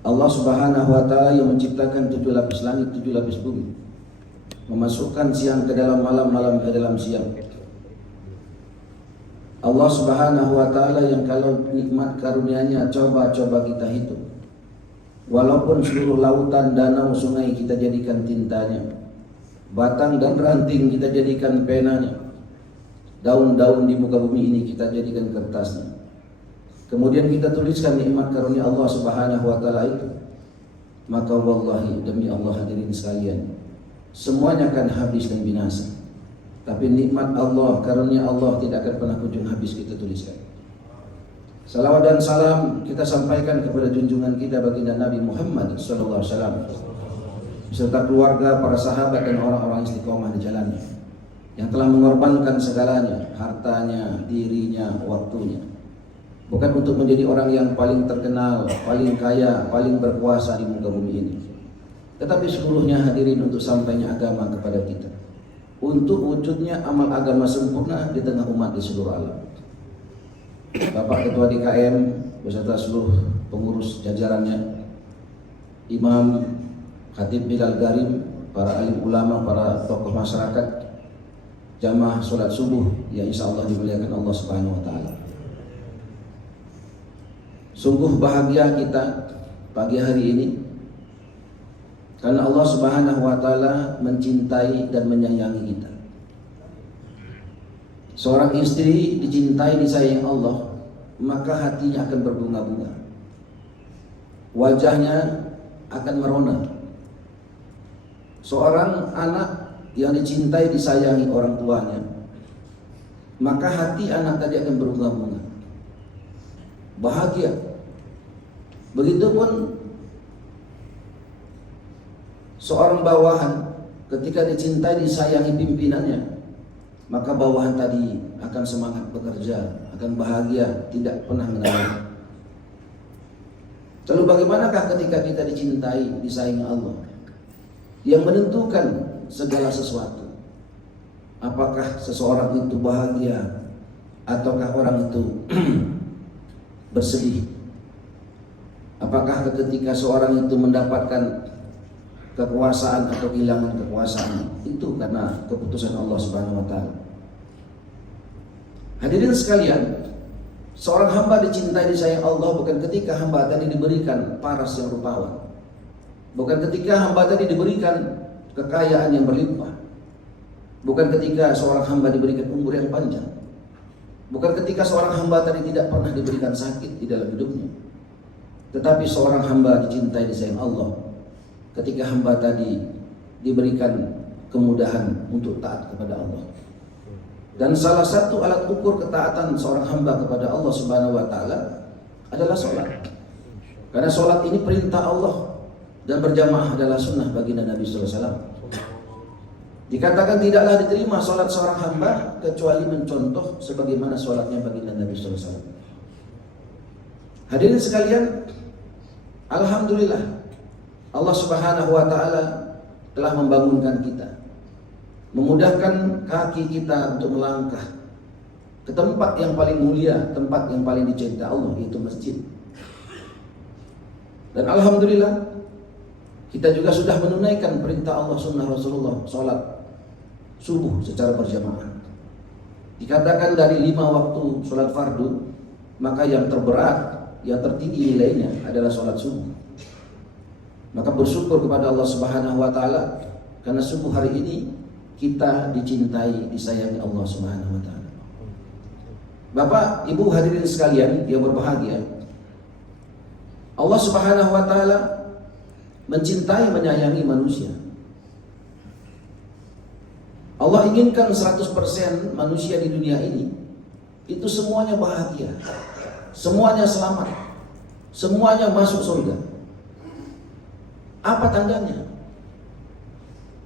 Allah Subhanahu wa Ta'ala yang menciptakan 7 lapis langit, 7 lapis bumi, memasukkan siang ke dalam malam, malam ke dalam siang. Allah Subhanahu wa Ta'ala yang kalau nikmat karunia-Nya coba-coba kita hitung. Walaupun seluruh lautan, danau, sungai kita jadikan tintanya, batang dan ranting kita jadikan penanya, daun-daun di muka bumi ini kita jadikan kertasnya. Kemudian kita tuliskan nikmat karunia Allah Subhanahu wa Ta'ala itu, maka wallahi, demi Allah hadirin sekalian, semuanya akan habis dan binasa. Tapi nikmat Allah, karunia Allah tidak akan pernah kunjung habis kita tuliskan. Salawat dan salam kita sampaikan kepada junjungan kita baginda Nabi Muhammad sallallahu alaihi wasallam beserta keluarga, para sahabat dan orang-orang istiqomah di jalannya, yang telah mengorbankan segalanya, hartanya, dirinya, waktunya, bukan untuk menjadi orang yang paling terkenal, paling kaya, paling berkuasa di muka bumi ini, tetapi seluruhnya hadirin untuk sampainya agama kepada kita, untuk wujudnya amal agama sempurna di tengah umat di seluruh alam. Bapak Ketua DKM beserta seluruh pengurus jajarannya, Imam, Khatib Bilal Garim, para alim ulama, para tokoh masyarakat, jamaah sholat subuh yang insya Allah dimuliakan Allah Subhanahu wa Ta'ala. Sungguh bahagia kita pagi hari ini karena Allah Subhanahu wa Ta'ala mencintai dan menyayangi kita. Seorang istri dicintai, disayangi Allah, maka hatinya akan berbunga-bunga, wajahnya akan merona. Seorang anak yang dicintai, disayangi orang tuanya, maka hati anak tadi akan berbunga-bunga, bahagia. Begitupun seorang bawahan ketika dicintai, disayangi pimpinannya, maka bawahan tadi akan semangat bekerja, akan bahagia, tidak pernah mengeluh. Lalu bagaimanakah ketika kita dicintai, disayangi Allah yang menentukan segala sesuatu? Apakah seseorang itu bahagia ataukah orang itu bersedih? Apakah ketika seorang itu mendapatkan kekuasaan atau kehilangan kekuasaan? Itu karena keputusan Allah Subhanahu wa Ta'ala. Hadirin sekalian, seorang hamba dicintai, disayang Allah bukan ketika hamba tadi diberikan paras yang rupawan, bukan ketika hamba tadi diberikan kekayaan yang berlimpah, bukan ketika seorang hamba diberikan umur yang panjang, bukan ketika seorang hamba tadi tidak pernah diberikan sakit di dalam hidupnya, tetapi seorang hamba dicintai, disayang Allah ketika hamba tadi diberikan kemudahan untuk taat kepada Allah. Dan salah satu alat ukur ketaatan seorang hamba kepada Allah Subhanahu wa Ta'ala adalah sholat. Karena sholat ini perintah Allah dan berjamaah adalah sunnah baginda Nabi sallallahu alaihi wasallam. Dikatakan tidaklah diterima sholat seorang hamba kecuali mencontoh sebagaimana sholatnya baginda Nabi sallallahu alaihi wasallam. Hadirin sekalian, alhamdulillah Allah Subhanahu wa Ta'ala telah membangunkan kita, memudahkan kaki kita untuk melangkah ke tempat yang paling mulia, tempat yang paling dicintai Allah, yaitu masjid. Dan alhamdulillah kita juga sudah menunaikan perintah Allah, sunnah Rasulullah, sholat subuh secara berjamaah. Dikatakan dari 5 waktu sholat fardu, maka yang terberat, yang tertinggi nilainya adalah sholat subuh. Maka bersyukur kepada Allah Subhanahu wa Ta'ala karena subuh hari ini kita dicintai, disayangi Allah Subhanahu wa Ta'ala. Bapak, Ibu hadirin sekalian yang berbahagia, Allah Subhanahu wa Ta'ala mencintai, menyayangi manusia. Allah inginkan 100% manusia di dunia ini itu semuanya bahagia, semuanya selamat, semuanya masuk surga. Apa tandanya?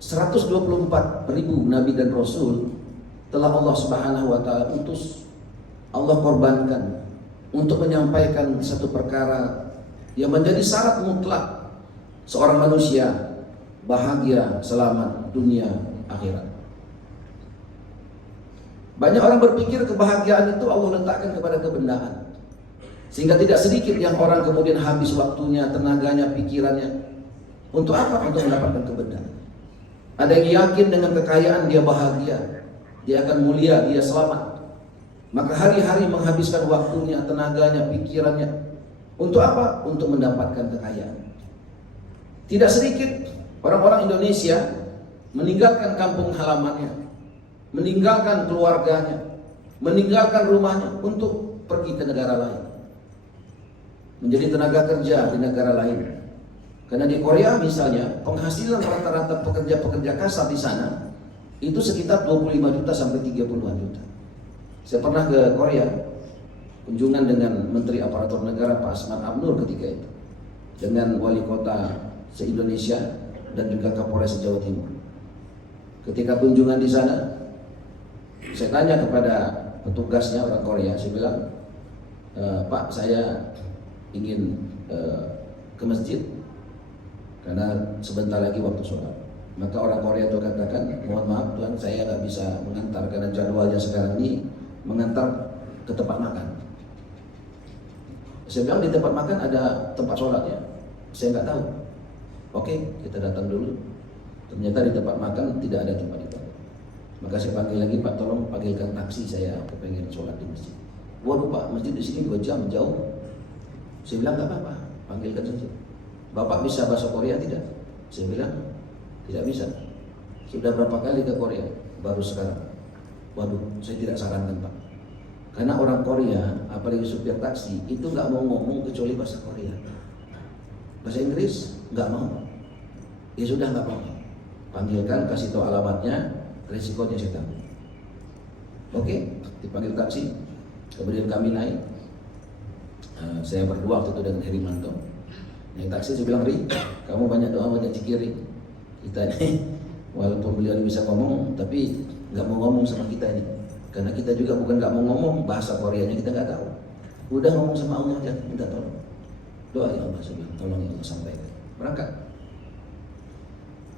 124.000 nabi dan rasul telah Allah Subhanahu wa Ta'ala utus, Allah korbankan untuk menyampaikan satu perkara yang menjadi syarat mutlak seorang manusia bahagia, selamat dunia akhirat. Banyak orang berpikir kebahagiaan itu Allah letakkan kepada kebendaan. Sehingga tidak sedikit yang orang kemudian habis waktunya, tenaganya, pikirannya. Untuk apa? Untuk mendapatkan kebenaran. Ada yang yakin dengan kekayaan dia bahagia, dia akan mulia, dia selamat. Maka hari-hari menghabiskan waktunya, tenaganya, pikirannya. Untuk apa? Untuk mendapatkan kekayaan. Tidak sedikit orang-orang Indonesia meninggalkan kampung halamannya, meninggalkan keluarganya, meninggalkan rumahnya untuk pergi ke negara lain, menjadi tenaga kerja di negara lain. Karena di Korea misalnya penghasilan rata-rata pekerja-pekerja kasar di sana itu sekitar 25 juta sampai 30-an juta. Saya pernah ke Korea kunjungan dengan Menteri Aparatur Negara Pak Asman Abnur ketika itu, dengan wali kota se-Indonesia dan juga Kapolres Jawa Timur. Ketika kunjungan di sana, saya tanya kepada petugasnya orang Korea, saya bilang, Pak, saya ingin ke masjid karena sebentar lagi waktu sholat. Maka orang Korea itu katakan, mohon maaf Tuhan, saya nggak bisa mengantar karena jadwalnya sekarang ini mengantar ke tempat makan. Saya bilang di tempat makan ada tempat sholatnya, saya nggak tahu. Oke, kita datang dulu. Ternyata di tempat makan tidak ada tempat itu. Maka saya panggil lagi, Pak, tolong panggilkan taksi, saya kepengen sholat di masjid. Waduh Pak, masjid di sini 2 jam jauh. Saya bilang nggak apa-apa, panggilkan saja. Bapak bisa bahasa Korea tidak? Saya bilang tidak bisa. Sudah berapa kali ke Korea? Baru sekarang. Waduh, saya tidak sarankan Pak. Karena orang Korea, apalagi supir taksi, itu nggak mau ngomong kecuali bahasa Korea. Bahasa Inggris nggak mau. Ya sudah nggak apa-apa. Panggilkan, kasih tahu alamatnya, resikonya saya tanggung. Oke, dipanggil taksi. Kemudian kami naik. Saya berdua waktu itu dengan Herimanto. Naik taksi, saya bilang, Ri, kamu banyak doa, banyak zikir. Kita ini, walaupun beliau bisa ngomong, tapi nggak mau ngomong sama kita ini. Karena kita juga bukan nggak mau ngomong, bahasa Koreanya kita nggak tahu. Udah ngomong sama Allah aja, minta tolong. Doa ya Allah, saya bilang, tolong ya Allah sampaikan. Berangkat.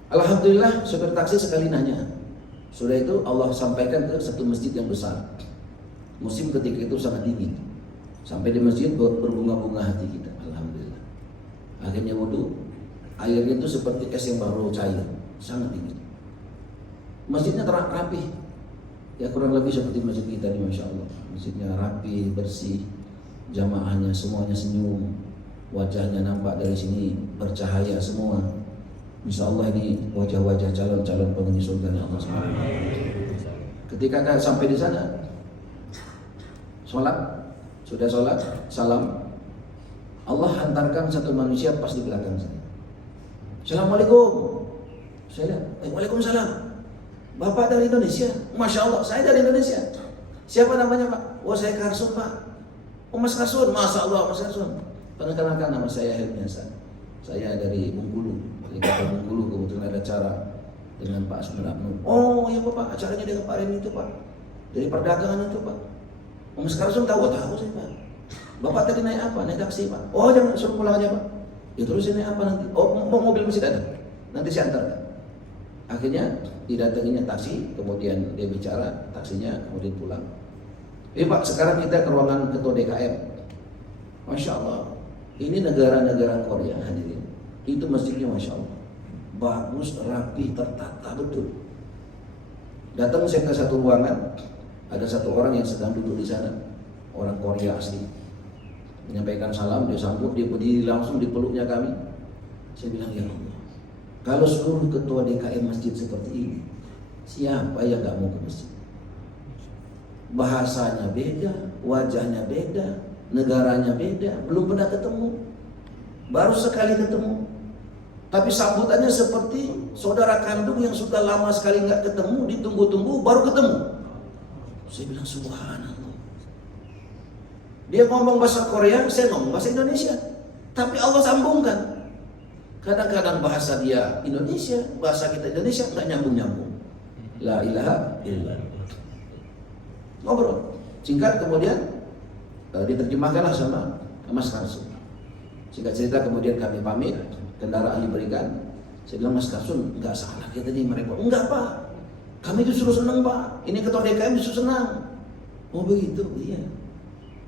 Alhamdulillah, supir taksi sekali nanya. Sudah itu Allah sampaikan ke satu masjid yang besar. Musim ketika itu sangat dingin. Sampai di masjid berbunga-bunga hati kita. Alhamdulillah. Akhirnya wudhu. Airnya itu seperti es yang baru cair. Sangat dingin. Masjidnya rapi. Ya kurang lebih seperti masjid kita ini, Masya Allah. Masjidnya rapi, bersih. Jamaahnya semuanya senyum. Wajahnya nampak dari sini bercahaya semua. Insya Allah ini wajah-wajah calon-calon penghuni surga Allah SWT. Ketika sampai di sana, sholat, sudah sholat, salam. Allah hantarkan satu manusia pas di belakang saya. Assalamualaikum. Saya lihat, waalaikumsalam. Bapak dari Indonesia? Masya Allah, saya dari Indonesia. Siapa namanya Pak? Oh saya Karsun Pak. Oh Mas Karsun, Masya Allah Mas Karsun. Perkenalkan nama saya Helmiasa. Saya dari Bengkulu. Dari kota Bengkulu, kebetulan ada acara dengan Pak Asman Abnur. Oh iya Pak, acaranya dengan Pak Reni itu Pak. Dari perdagangan itu Pak. Oh Mas Karsun tahu saya Pak. Bapak tadi naik apa? Naik taksi Pak. Oh jangan suruh pulang aja Pak. Ya terus ini apa nanti? Oh mobil masih ada. Nanti saya antarkan. Akhirnya didatanginya taksi, kemudian dia bicara, taksinya kemudian pulang. Pak sekarang kita ke ruangan ketua DKM. Masya Allah. Ini negara-negara Korea hadirin. Itu masjidnya Masya Allah. Bagus, rapi, tertata betul. Datang saya ke satu ruangan. Ada satu orang yang sedang duduk di sana. Orang Korea asli. Menyampaikan salam, dia sambut, dia berdiri langsung di peluknya kami. Saya bilang, ya Allah, kalau seluruh ketua DKM masjid seperti ini, siapa yang gak mau ke masjid? Bahasanya beda, wajahnya beda, negaranya beda, belum pernah ketemu, baru sekali ketemu, tapi sambutannya seperti saudara kandung yang sudah lama sekali nggak ketemu, ditunggu-tunggu baru ketemu. Saya bilang subhanallah. Dia ngomong bahasa Korea, saya ngomong bahasa Indonesia, tapi Allah sambungkan. Kadang-kadang bahasa dia Indonesia, bahasa kita Indonesia nggak nyambung-nyambung. La ilaha illallah. Ngobrol, singkat kemudian diterjemahkanlah sama Mas Karsun. Singkat cerita kemudian kami pamit, kendaraan diberikan. Saya bilang Mas Karsun nggak salah kita nih mereka. Enggak Pak, kami justru senang Pak. Ini ketua DKM justru senang. Oh begitu, iya.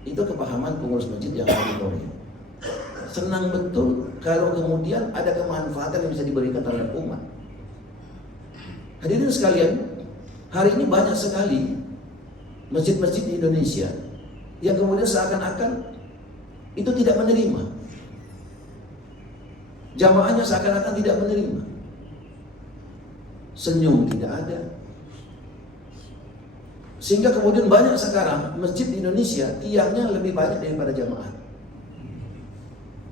Itu kepahaman pengurus masjid yang ada di Korea. Senang betul kalau kemudian ada kemanfaatan yang bisa diberikan terhadap umat. Hadirin sekalian, hari ini banyak sekali masjid-masjid di Indonesia yang kemudian seakan-akan itu tidak menerima. Jamaahnya seakan-akan tidak menerima. Senyum tidak ada. Sehingga kemudian banyak sekarang masjid di Indonesia tiangnya lebih banyak daripada jamaah.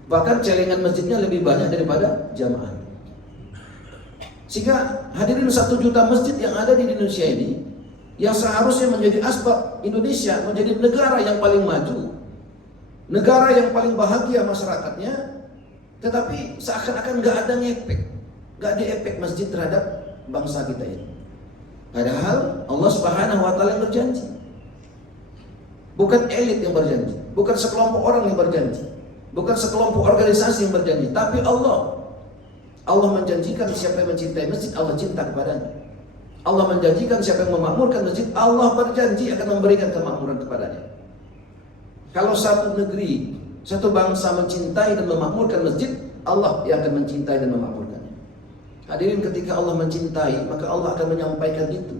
Bahkan celengan masjidnya lebih banyak daripada jamaah. Sehingga hadirin 1 juta masjid yang ada di Indonesia ini, yang seharusnya menjadi asbab Indonesia menjadi negara yang paling maju, negara yang paling bahagia masyarakatnya, tetapi seakan-akan gak ada ngefek, gak ada efek masjid terhadap bangsa kita ini. Padahal Allah Subhanahu wa Ta'ala yang berjanji, bukan elit yang berjanji, bukan sekelompok orang yang berjanji, bukan sekelompok organisasi yang berjanji, tapi Allah menjanjikan siapa yang mencintai masjid, Allah cinta kepadanya. Allah menjanjikan siapa yang memakmurkan masjid, Allah berjanji akan memberikan kemakmuran kepadanya. Kalau satu negeri, satu bangsa mencintai dan memakmurkan masjid, Allah yang akan mencintai dan memakmurkannya. Hadirin, ketika Allah mencintai, maka Allah akan menyampaikan itu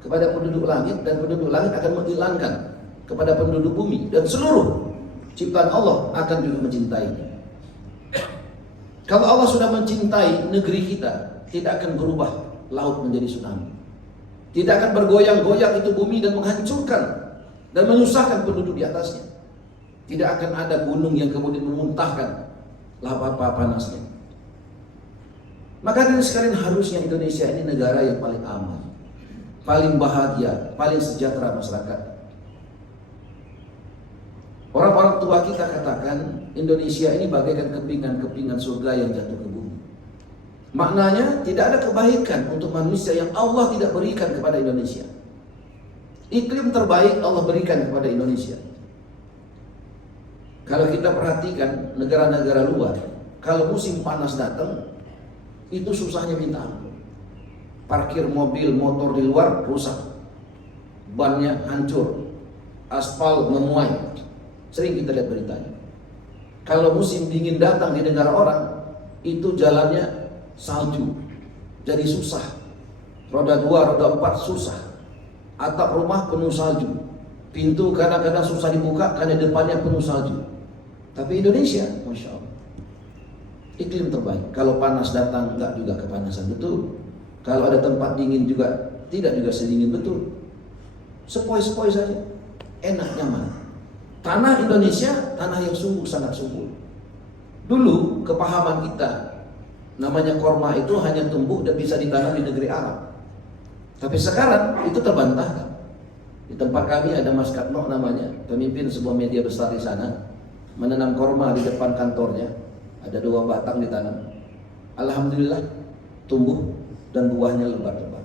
kepada penduduk langit, dan penduduk langit akan menghilangkan kepada penduduk bumi, dan seluruh ciptaan Allah akan juga mencintainya. Kalau Allah sudah mencintai negeri kita, tidak akan berubah laut menjadi tsunami. Tidak akan bergoyang-goyang itu bumi dan menghancurkan dan menyusahkan penduduk di atasnya. Tidak akan ada gunung yang kemudian memuntahkan lava panasnya. Maka dari sekalian, harusnya Indonesia ini negara yang paling aman, paling bahagia, paling sejahtera masyarakat. Orang-orang tua kita katakan Indonesia ini bagaikan kepingan-kepingan surga yang jatuh ke bumi. Maknanya tidak ada kebaikan untuk manusia yang Allah tidak berikan kepada Indonesia. Iklim terbaik Allah berikan kepada Indonesia. Kalau kita perhatikan negara-negara luar, kalau musim panas datang, itu susahnya minta ampun. Parkir mobil, motor di luar rusak, bannya hancur, aspal memuai. Sering kita lihat beritanya. Kalau musim dingin datang di negara orang, itu jalannya salju, jadi susah. Roda 2, roda 4 susah. Atap rumah penuh salju. Pintu kadang-kadang susah dibuka karena depannya penuh salju. Tapi Indonesia, Masya Allah, iklim terbaik. Kalau panas datang, enggak juga kepanasan betul. Kalau ada tempat dingin juga, tidak juga sedingin betul. Sepoi-sepoi saja, enak, nyaman. Tanah Indonesia, tanah yang sungguh sangat subur. Dulu kepahaman kita, namanya korma itu hanya tumbuh dan bisa ditanam di negeri Arab. Tapi sekarang itu terbantahkan. Di tempat kami ada Mas Katno namanya, pemimpin sebuah media besar di sana, menanam korma di depan kantornya. Ada 2 batang ditanam. Alhamdulillah tumbuh dan buahnya lebat-lebat.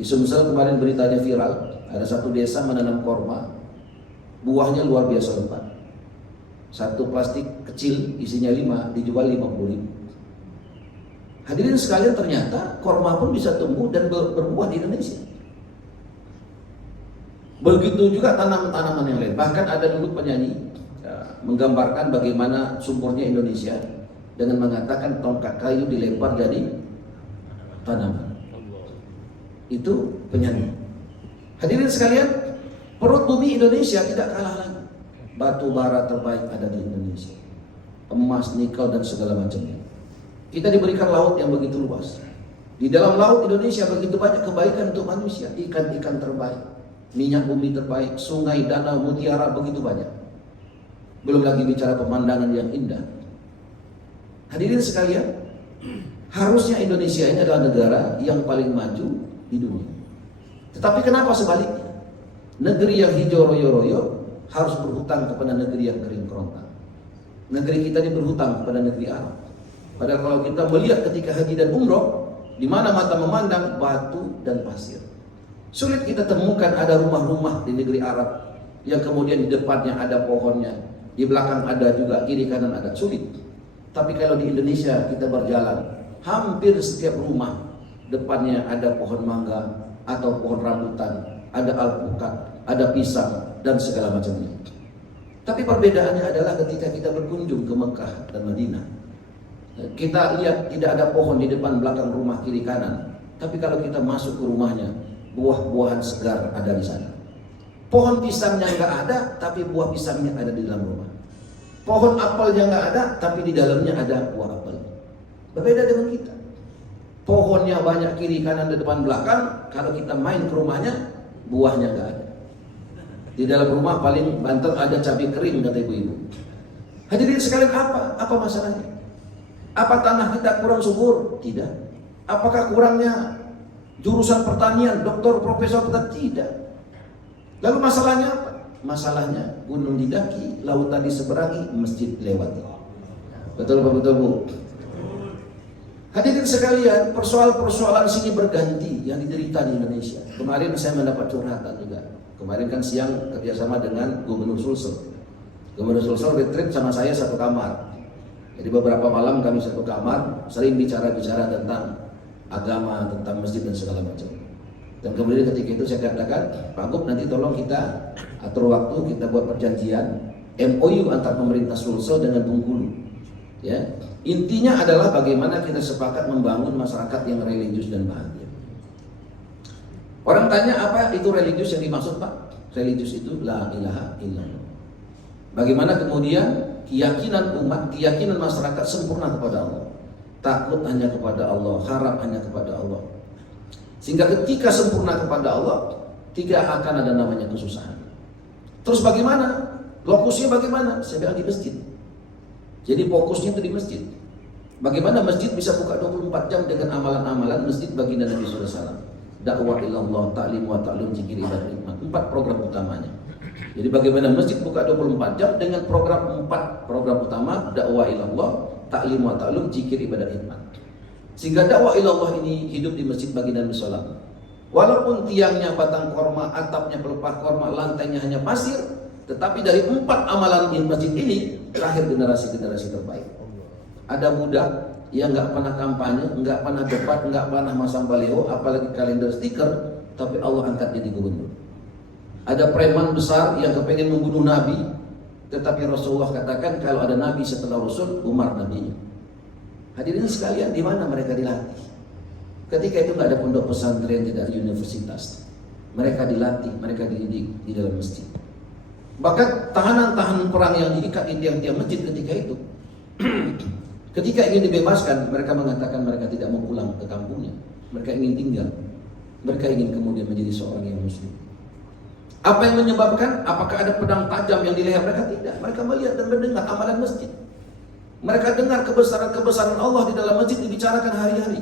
Di Sumsel kemarin beritanya viral, ada satu desa menanam korma, buahnya luar biasa lebat. Satu plastik kecil isinya 5 dijual 50.000. Hadirin sekalian, ternyata korma pun bisa tumbuh dan berbuah di Indonesia. Begitu juga tanaman-tanaman yang lain. Bahkan ada dulu penyanyi menggambarkan bagaimana sumbernya Indonesia dengan mengatakan tongkat kayu dilempar jadi tanaman. Itu penyanyi. Hadirin sekalian, perut bumi Indonesia tidak kalah lagi. Batu bara terbaik ada di Indonesia, emas, nikel dan segala macamnya. Kita diberikan laut yang begitu luas. Di dalam laut Indonesia begitu banyak kebaikan untuk manusia. Ikan-ikan terbaik, minyak bumi terbaik, sungai, danau, mutiara begitu banyak. Belum lagi bicara pemandangan yang indah. Hadirin sekalian, harusnya Indonesia ini adalah negara yang paling maju di dunia. Tetapi kenapa sebaliknya? Negeri yang hijau royo-royo harus berhutang kepada negeri yang kering kerontang. Negeri kita ini berhutang kepada negeri Arab. Padahal kalau kita melihat ketika haji dan umroh, di mana mata memandang batu dan pasir. Sulit kita temukan ada rumah-rumah di negeri Arab yang kemudian di depannya ada pohonnya, di belakang ada juga, kiri kanan ada. Sulit. Tapi kalau di Indonesia kita berjalan, hampir setiap rumah depannya ada pohon mangga atau pohon rambutan, ada alpukat, ada pisang dan segala macamnya. Tapi perbedaannya adalah ketika kita berkunjung ke Mekah dan Madinah, kita lihat tidak ada pohon di depan belakang rumah kiri kanan. Tapi kalau kita masuk ke rumahnya, buah-buahan segar ada di sana. Pohon pisangnya nggak ada, tapi buah pisangnya ada di dalam rumah. Pohon apelnya nggak ada, tapi di dalamnya ada buah apel. Berbeda dengan kita. Pohonnya banyak kiri kanan di depan belakang. Kalau kita main ke rumahnya, buahnya nggak ada. Di dalam rumah paling banter ada cabai kering, kata ibu-ibu. Hadirin sekalian, apa masalahnya? Apa tanah kita kurang subur? Tidak. Apakah kurangnya jurusan pertanian, doktor, profesor? Tidak. Lalu masalahnya apa? Masalahnya gunung didaki, lautan diseberangi, masjid lewati. Betul Bu? Hadirin sekalian, persoalan sini berganti yang diderita di Indonesia. Kemarin saya mendapat curhatan juga. Kemarin kan siang kerjasama dengan Gubernur Sulsel. Gubernur Sulsel retreat sama saya satu kamar. Jadi beberapa malam kami satu kamar, sering bicara-bicara tentang agama, tentang masjid dan segala macam. Dan kemudian ketika itu saya katakan, Pak Gub, nanti tolong kita atur waktu, kita buat perjanjian MOU antar pemerintah Sulsel dengan Bengkulu. Ya, intinya adalah bagaimana kita sepakat membangun masyarakat yang religius dan bahagia. Orang tanya, apa itu religius yang dimaksud, Pak? Religius itu la ilaha illallah. Bagaimana kemudian keyakinan umat, keyakinan masyarakat sempurna kepada Allah, takut hanya kepada Allah, harap hanya kepada Allah. Sehingga ketika sempurna kepada Allah, tidak akan ada namanya kesusahan. Terus bagaimana? Lokusnya bagaimana? Saya bilang di masjid. Jadi fokusnya itu di masjid. Bagaimana masjid bisa buka 24 jam dengan amalan-amalan masjid baginda Nabi sallallahu alaihi wasallam. Dakwah ilallah, ta'lim wa ta'lum, zikir, ibadah, hikmah. 4 program utamanya. Jadi bagaimana masjid buka 24 jam dengan program 4 program utama, dakwah ilallah, ta'lim wa ta'lum, zikir, ibadah, hikmah. Sehingga dakwah ilallah ini hidup di masjid baginda Nabi sallallahu alaihi wasallam. Walaupun tiangnya batang korma, atapnya pelepah korma, lantainya hanya pasir, tetapi dari 4 amalan di masjid ini lahir generasi-generasi terbaik. Ada budak yang nggak pernah kampanye, nggak pernah debat, nggak pernah masang baliho, apalagi kalender stiker, tapi Allah angkat jadi gubernur. Ada preman besar yang kepengen membunuh Nabi, tetapi Rasulullah katakan kalau ada Nabi setelah Rasul, Umar nabinya. Hadirin sekalian, di mana mereka dilatih? Ketika itu nggak ada pondok pesantren, tidak ada universitas, mereka dilatih, mereka dididik di dalam masjid. Bahkan tahanan-tahanan perang yang diikat di tiang-tiang masjid ketika itu, ketika ingin dibebaskan, mereka mengatakan mereka tidak mau pulang ke kampungnya. Mereka ingin tinggal. Mereka ingin kemudian menjadi seorang yang muslim. Apa yang menyebabkan? Apakah ada pedang tajam yang di leher mereka? Tidak. Mereka melihat dan mendengar amalan masjid. Mereka dengar kebesaran-kebesaran Allah di dalam masjid dibicarakan hari-hari.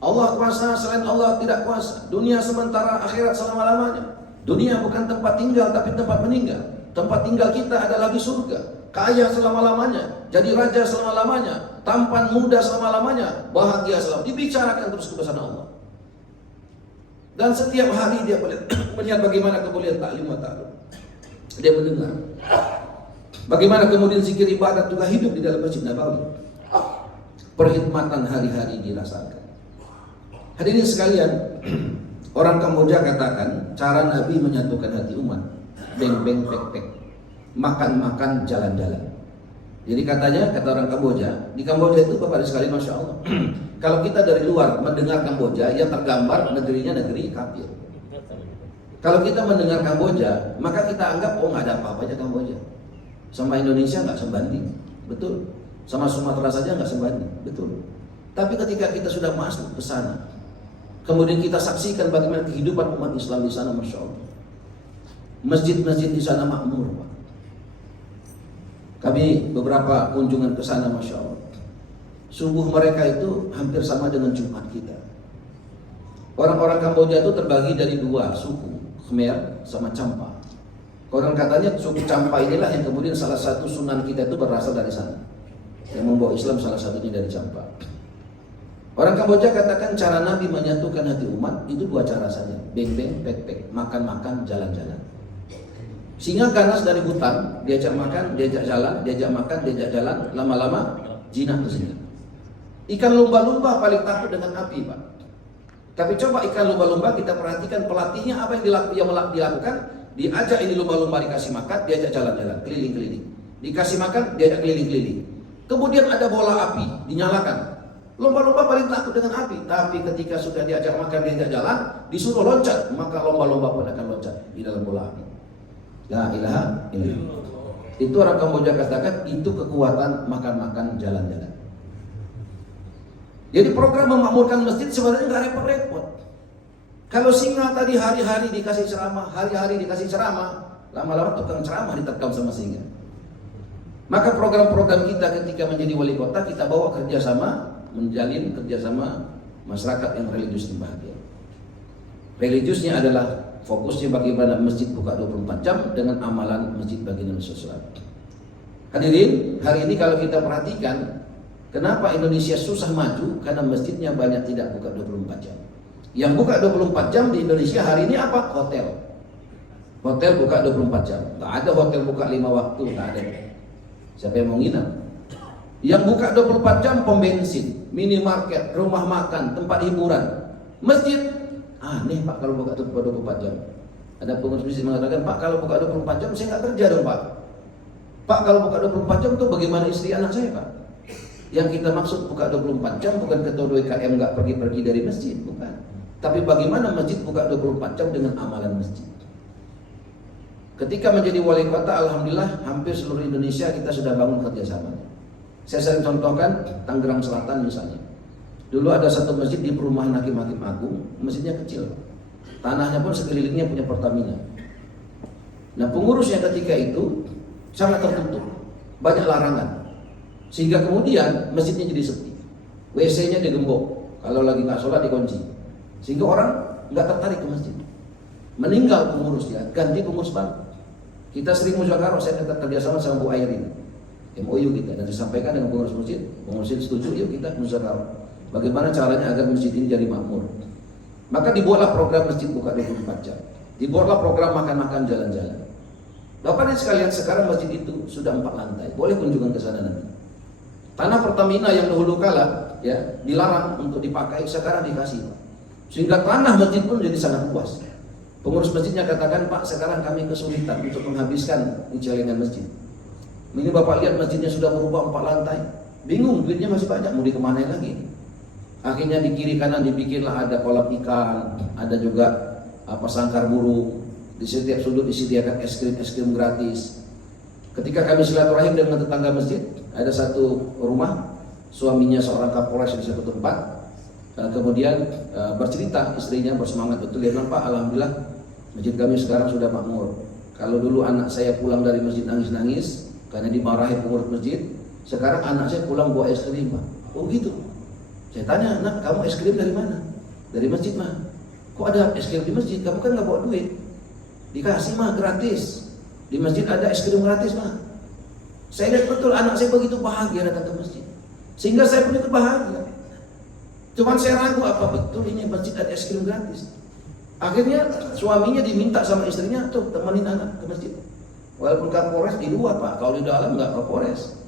Allah kuasa, selain Allah tidak kuasa. Dunia sementara, akhirat selama-lamanya. Dunia bukan tempat tinggal, tapi tempat meninggal. Tempat tinggal kita adalah di surga. Kaya selama-lamanya, jadi raja selama-lamanya, tampan muda selama-lamanya, bahagia selama. Dibicarakan terus kebesaran Allah. Dan setiap hari dia melihat bagaimana kemuliaan ta'lim wa ta'lum. Dia mendengar bagaimana kemudian zikir ibadat juga hidup di dalam Masjid Nabawi. Perkhidmatan hari-hari dirasakan. Hadirin sekalian, orang Kamboja katakan cara Nabi menyatukan hati umat, beng-beng pek-pek, makan-makan jalan-jalan. Jadi katanya, kata orang Kamboja, di Kamboja itu Bapak sekali, Masya Allah, kalau kita dari luar mendengar Kamboja, yang tergambar negerinya negeri kafir. Kalau kita mendengar Kamboja, maka kita anggap, oh nggak ada apa-apanya Kamboja. Sama Indonesia nggak sebanding, betul. Sama Sumatera saja nggak sebanding, betul. Tapi ketika kita sudah masuk ke sana, kemudian kita saksikan bagaimana kehidupan umat Islam di sana, Masya Allah. Masjid-masjid di sana makmur, Pak. Kami beberapa kunjungan ke sana, Masya Allah. Subuh mereka itu hampir sama dengan Jumat kita. Orang-orang Kamboja itu terbagi dari 2 suku, Khmer sama Champa. Orang katanya suku Champa inilah yang kemudian salah satu sunan kita itu berasal dari sana. Yang membawa Islam salah satunya dari Champa. Orang Kamboja katakan cara Nabi menyatukan hati umat itu 2 cara saja. Beng-beng, pek-pek, makan-makan, jalan-jalan. Singa ganas dari hutan, diajak makan, diajak jalan, diajak makan, diajak jalan, lama-lama jinak ke singa. Ikan lumba-lumba paling takut dengan api, Pak. Tapi coba ikan lumba-lumba kita perhatikan pelatihnya apa yang dilakukan? diajak ini lumba-lumba dikasih makan, diajak jalan-jalan, keliling-keliling. Dikasih makan, diajak keliling-keliling. Kemudian ada bola api, dinyalakan. Lumba-lumba paling takut dengan api, tapi ketika sudah diajak makan, diajak jalan, disuruh loncat, maka lumba-lumba pun akan loncat di dalam bola api. La ilaha illallah. Itu orang Kamboja katakan itu kekuatan makan-makan jalan-jalan. Jadi program memakmurkan masjid sebenarnya nggak repot-repot. Kalau singa tadi hari-hari dikasih ceramah, lama-lama tukang ceramah diterkam sama singa. Maka program-program kita ketika menjadi wali kota, kita bawa kerjasama, menjalin kerjasama masyarakat yang religius dan bahagia. Religiusnya adalah fokusnya bagaimana masjid buka 24 jam dengan amalan masjid bagi Indonesia Selatan. Hadirin, hari ini kalau kita perhatikan, kenapa Indonesia susah maju? Karena masjidnya banyak tidak buka 24 jam. Yang buka 24 jam di Indonesia hari ini apa? Hotel. Hotel buka 24 jam. Nggak ada hotel buka 5 waktu, nggak ada. Siapa yang mau nginap? Yang buka 24 jam pom bensin, minimarket, rumah makan, tempat hiburan. Masjid, aneh Pak kalau buka 24 jam. Ada pengurus masjid mengatakan, Pak kalau buka 24 jam saya nggak kerja dong Pak. Pak kalau buka 24 jam tuh bagaimana istri anak saya Pak? Yang kita maksud buka 24 jam bukan ketua WKM nggak pergi-pergi dari masjid, bukan. Tapi bagaimana masjid buka 24 jam dengan amalan masjid. Ketika menjadi wali kota, alhamdulillah hampir seluruh Indonesia kita sudah bangun kerjasama. Saya sering contohkan Tangerang Selatan misalnya. Dulu ada satu masjid di perumahan Hakim-Hakim Agung, masjidnya kecil. Tanahnya pun sekelilingnya punya Pertamina. Nah pengurusnya ketika itu sangat tertutup, banyak larangan. Sehingga kemudian masjidnya jadi sepi. WC-nya digembok, kalau lagi nggak sholat dikunci. Sehingga orang nggak tertarik ke masjid. Meninggal pengurusnya, ganti pengurus baru. Kita sering musyawarah, saya tetap kerjasama sama Bu Airin, MOU kita, dan disampaikan dengan pengurus masjid setuju, yuk kita musyawarah. Bagaimana caranya agar masjid ini jadi makmur. Maka dibuatlah program masjid buka 24 jam. Dibuatlah program makan-makan jalan-jalan. Bapak dan sekalian, sekarang masjid itu sudah 4 lantai. Boleh kunjungan ke sana nanti. Tanah Pertamina yang dahulu kala ya dilarang untuk dipakai, sekarang dikasih. Sehingga tanah masjid pun jadi sangat luas. Pengurus masjidnya katakan, Pak sekarang kami kesulitan untuk menghabiskan di celengan masjid. Ini Bapak lihat masjidnya sudah berubah 4 lantai. Bingung, duitnya masih banyak, mau dikemanain lagi. Akhirnya di kiri kanan dibikinlah ada kolam ikan, ada juga sangkar burung. Di setiap sudut disediakan es krim gratis. Ketika kami silaturahim dengan tetangga masjid, ada satu rumah, suaminya seorang kapolres di satu tempat. Kemudian bercerita, istrinya bersemangat betul, dia bilang, Pak alhamdulillah masjid kami sekarang sudah makmur. Kalau dulu anak saya pulang dari masjid nangis-nangis karena dimarahin pengurus masjid, sekarang anak saya pulang bawa es krim Pak. Oh gitu. Saya tanya, nak kamu es krim dari mana? Dari masjid mah. Kok ada es krim di masjid? Kamu kan nggak bawa duit. Dikasih mah gratis. Di masjid ada es krim gratis mah. Saya lihat betul anak saya begitu bahagia datang ke masjid. Sehingga saya pun ikut bahagia. Cuman saya ragu apa betul ini masjid ada es krim gratis. Akhirnya suaminya diminta sama istrinya, tuh temenin anak ke masjid. Walaupun Kapolres di luar Pak, kalau di dalam nggak Kapolres.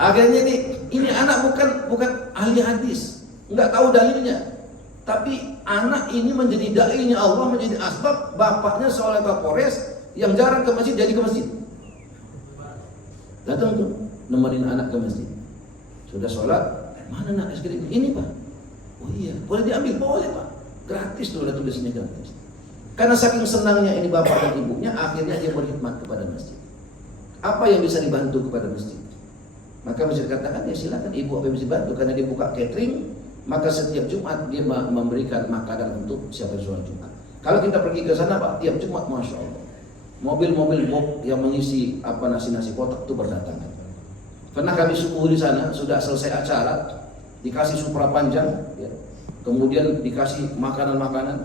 Akhirnya ini anak bukan ahli hadis, nggak tahu dalilnya. Tapi anak ini menjadi dai-nya Allah, menjadi asbab bapaknya seorang Kapolres yang jarang ke masjid jadi ke masjid. Datang tuh nemenin anak ke masjid. Sudah sholat, mana nak es krim? Ini Pak. Oh iya, boleh diambil? Boleh Pak. Gratis tuh, ada tulisnya gratis. Karena saking senangnya ini bapak dan ibunya, akhirnya dia berkhidmat kepada masjid. Apa yang bisa dibantu kepada masjid? Maka masjid katakan, ya silakan ibu apa yang bisa dibantu. Karena dia buka catering, maka setiap Jumat dia memberikan makanan untuk siapa yang sholat Jumat. Kalau kita pergi ke sana Pak, tiap Jumat Masya Allah, mobil-mobil box yang mengisi nasi-nasi kotak itu berdatangan. Pernah kami subuh di sana, sudah selesai acara, dikasih supra panjang, ya. Kemudian dikasih makanan-makanan,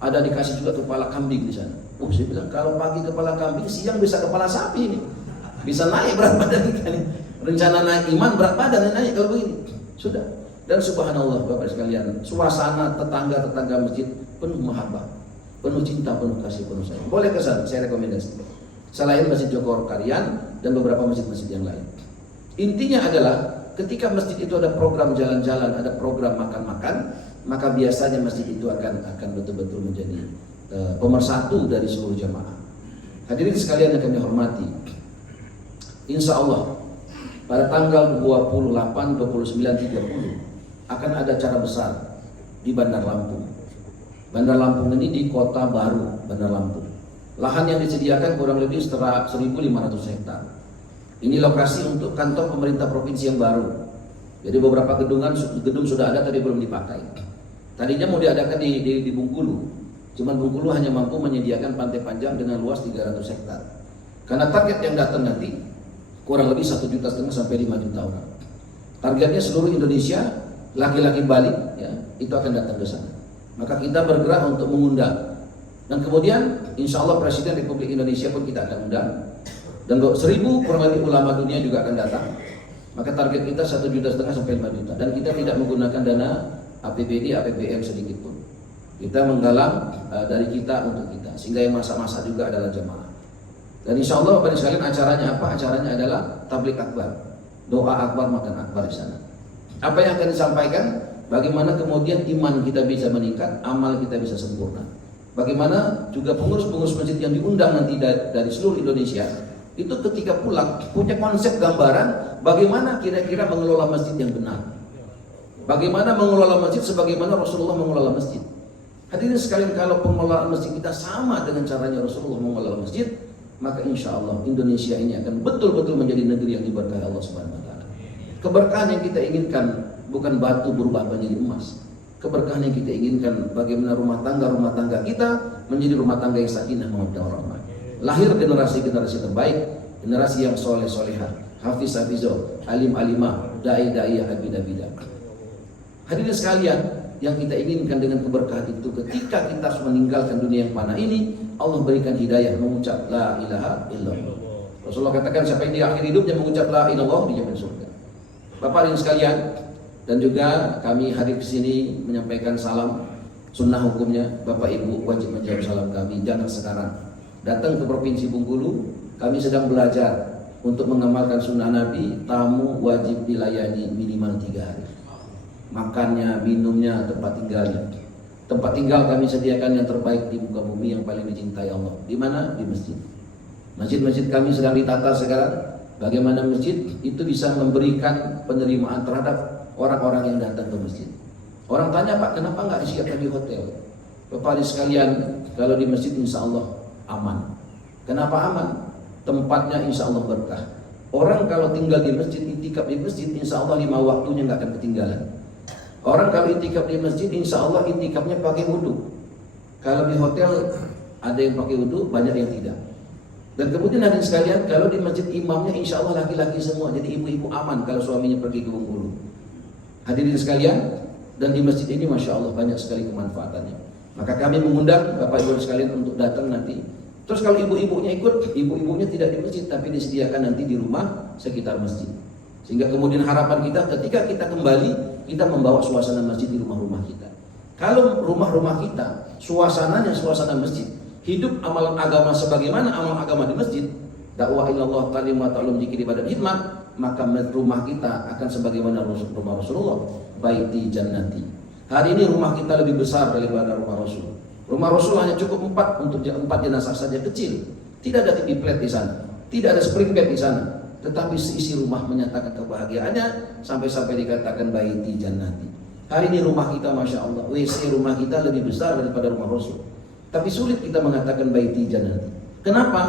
ada dikasih juga kepala kambing di sana. Saya bilang kalau pagi kepala kambing, siang bisa kepala sapi ini, bisa naik berat badan ini. Rencana naik iman, berat badan naik kalau begini. Sudah. Dan subhanallah Bapak sekalian, suasana tetangga-tetangga masjid penuh mahabbah, penuh cinta, penuh kasih, penuh sayang. Boleh ke sana, saya rekomendasi. Selain Masjid Joko Karian dan beberapa masjid-masjid yang lain. Intinya adalah ketika masjid itu ada program jalan-jalan, ada program makan-makan, maka biasanya masjid itu akan betul-betul menjadi pemersatu dari seluruh jamaah. Hadirin sekalian yang kami hormati, insya Allah pada tanggal 28, 29, 30 akan ada acara besar di Bandar Lampung. Bandar Lampung ini di kota baru Bandar Lampung. Lahan yang disediakan kurang lebih 1.500 hektar. Ini lokasi untuk kantor pemerintah provinsi yang baru. Jadi beberapa gedung sudah ada, tapi belum dipakai. Tadinya mau diadakan di Bengkulu, cuman Bengkulu hanya mampu menyediakan pantai panjang dengan luas 300 hektar. Karena target yang datang nanti kurang lebih 1,5 juta sampai 5 juta orang. Targetnya seluruh Indonesia, laki-laki balik ya, itu akan datang ke sana. Maka kita bergerak untuk mengundang. Dan kemudian insya Allah Presiden Republik Indonesia pun kita akan undang. Dan 1.000 kurang lebih ulama dunia juga akan datang. Maka target kita 1,5 juta sampai 5 juta. Dan kita tidak menggunakan dana APBD, APBN sedikit pun. Kita menggalang dari kita untuk kita. Sehingga yang masa-masa juga adalah jamaah. Dan insya Allah pada sekalian acaranya apa? Acaranya adalah tablik akbar. Doa akbar, makan akbar di sana. Apa yang akan disampaikan? Bagaimana kemudian iman kita bisa meningkat, amal kita bisa sempurna. Bagaimana juga pengurus-pengurus masjid yang diundang nanti dari seluruh Indonesia, itu ketika pulang punya konsep gambaran bagaimana kira-kira mengelola masjid yang benar. Bagaimana mengelola masjid sebagaimana Rasulullah mengelola masjid. Hadirin sekalian, kalau pengelolaan masjid kita sama dengan caranya Rasulullah mengelola masjid, maka insya Allah Indonesia ini akan betul-betul menjadi negeri yang diberkahi Allah Subhanahu Wa Taala. Keberkahan yang kita inginkan bukan batu berubah menjadi emas. Keberkahan yang kita inginkan bagaimana rumah tangga kita menjadi rumah tangga yang sakinah mawaddah warahmah. Lahir generasi-generasi terbaik, generasi yang soleh-solehah, hafiz-hafizah, alim-alimah, dai-daiyah, abid-abidah. Hadirin sekalian, yang kita inginkan dengan keberkahan itu ketika kita harus meninggalkan dunia yang fana ini, Allah berikan hidayah mengucap la ilaha illallah. Rasulullah katakan siapa yang di akhir hidupnya mengucap la ilallah dijamin surga. Bapak hadirin sekalian, dan juga kami hadir ke sini menyampaikan salam sunnah hukumnya. Bapak Ibu wajib menjawab salam kami. Jangan sekarang datang ke Provinsi Bengkulu, kami sedang belajar untuk mengamalkan sunnah Nabi. Tamu wajib dilayani minimal 3 hari. Makannya, minumnya, tempat tinggalnya. Tempat tinggal kami sediakan yang terbaik di muka bumi yang paling dicintai Allah. Di mana? Di masjid. Masjid-masjid kami sedang ditata sekarang. Bagaimana masjid itu bisa memberikan penerimaan terhadap orang-orang yang datang ke masjid. Orang tanya, Pak, kenapa nggak disiapkan di hotel? Bapak sekalian, kalau di masjid insya Allah aman. Kenapa aman? Tempatnya insya Allah berkah. Orang kalau tinggal di masjid, itikaf di masjid, insya Allah 5 waktunya nggak akan ketinggalan. Orang kalau itikaf di masjid, insya Allah itikafnya pakai wudhu. Kalau di hotel ada yang pakai wudhu, banyak yang tidak. Dan kemudian hadirin sekalian, kalau di masjid imamnya insya Allah laki-laki semua, jadi ibu-ibu aman kalau suaminya pergi ke Bengkulu. Hadirin sekalian, dan di masjid ini masya Allah banyak sekali kemanfaatannya. Maka kami mengundang Bapak Ibu sekalian untuk datang nanti. Terus kalau ibu-ibunya ikut, ibu-ibunya tidak di masjid tapi disediakan nanti di rumah sekitar masjid. Sehingga kemudian harapan kita ketika kita kembali, kita membawa suasana masjid di rumah-rumah kita. Kalau rumah-rumah kita suasananya suasana masjid, hidup amalan agama sebagaimana amalan agama di masjid, dakwah ilallah, kalimat ta'lum, zikir, ibadah, hikmah, maka rumah kita akan sebagaimana rumah Rasulullah, baiti jannati. Hari ini rumah kita lebih besar daripada rumah Rasul. Rumah Rasul hanya cukup 4 untuk 4 jenazah saja, kecil. Tidak ada TV flat di sana, tidak ada spring bed di sana. Tetapi seisi rumah menyatakan kebahagiaannya sampai-sampai dikatakan baiti jannati. Hari ini rumah kita masya Allah, WC rumah kita lebih besar daripada rumah Rasul. Tapi sulit kita mengatakan baiti jannati. Kenapa?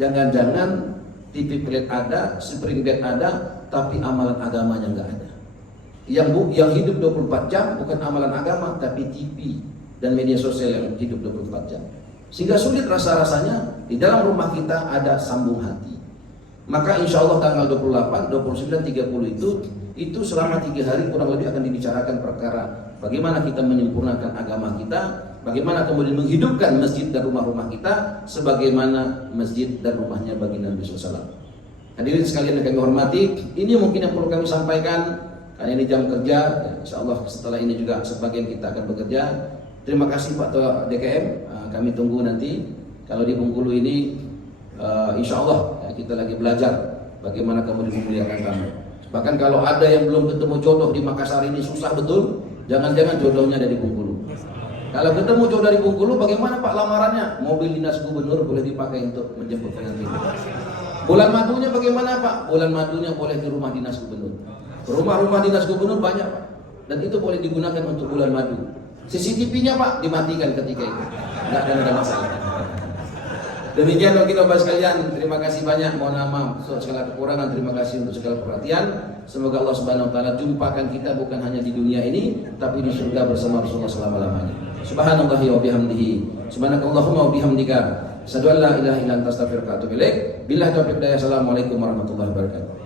Jangan-jangan TV flat ada, spring bed ada, tapi amalan agamanya nggak ada. Yang hidup 24 jam bukan amalan agama, tapi TV dan media sosial yang hidup 24 jam. Sehingga sulit rasa-rasanya di dalam rumah kita ada sambung hati. Maka insya Allah tanggal 28, 29, 30 itu selama 3 hari kurang lebih akan dibicarakan perkara bagaimana kita menyempurnakan agama kita, bagaimana kemudian menghidupkan masjid dan rumah-rumah kita sebagaimana masjid dan rumahnya baginda Nabi SAW. Hadirin sekalian yang kami hormati, ini mungkin yang perlu kami sampaikan karena ini jam kerja. Insya Allah setelah ini juga sebagian kita akan bekerja. Terima kasih Pak Ketua DKM, kami tunggu nanti kalau di Bengkulu ini insya Allah kita lagi belajar bagaimana kemudian memuliakan kami. Bahkan kalau ada yang belum ketemu jodoh di Makassar ini susah betul, jangan-jangan jodohnya ada di Bengkulu. Kalau ketemu cowok dari Bengkulu, bagaimana Pak lamarannya? Mobil dinas gubernur boleh dipakai untuk menjemput pengantin. Bulan madunya bagaimana Pak? Bulan madunya boleh di rumah dinas gubernur. Rumah-rumah dinas gubernur banyak Pak, dan itu boleh digunakan untuk bulan madu. CCTV-nya Pak dimatikan ketika itu, nggak ada masalah. Demikian bagi Bapak sekalian, terima kasih banyak. Mohon maaf segala kekurangan, terima kasih untuk segala perhatian. Semoga Allah Subhanahu wa taala jumpakan kita bukan hanya di dunia ini, tapi di surga bersama Rasulullah selama-lamanya. Subhanallahi wa bihamdihi. Subhanakallahumma wa bihamdika. Asyhadu an la ilaha illa anta astaghfiruka wa atubu ilaik. Billahi taufiq hidayah. Assalamualaikum warahmatullahi wabarakatuh.